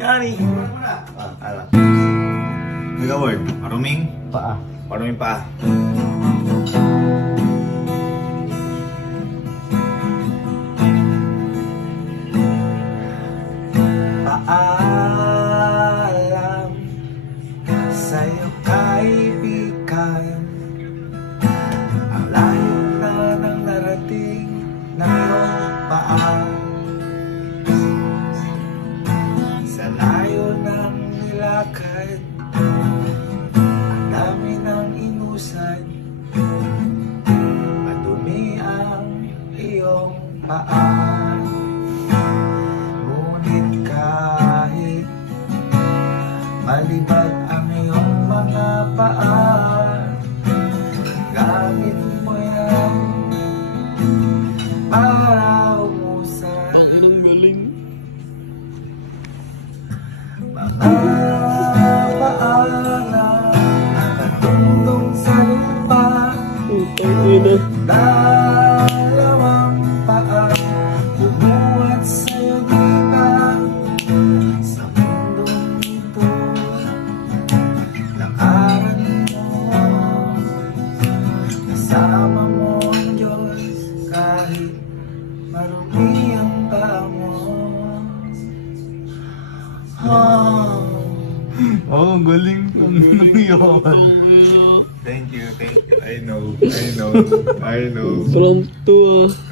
Yani. Ala. Mega word. Maruming Paa. Maruming pa. Paalam sa'yo kaibigan. Ang layo na nang narating ng iyong paa. Sa layo ng nilakad, ang dami ng inusan. Madumi ang iyong paa. Ngunit kahit malibag ang iyong mga paa, gamit mo yan para umusan. Ang inang galing. Mga paa na nakatungtong sa lupa, Putang ina. dalawang paa bumuhat sa'yo dita sa mundong ito. Lakaran mo, kasama mo ang Diyos kahit marumi ang paa mo. Oh, ang galing ng yun. Thank you. I know. From 2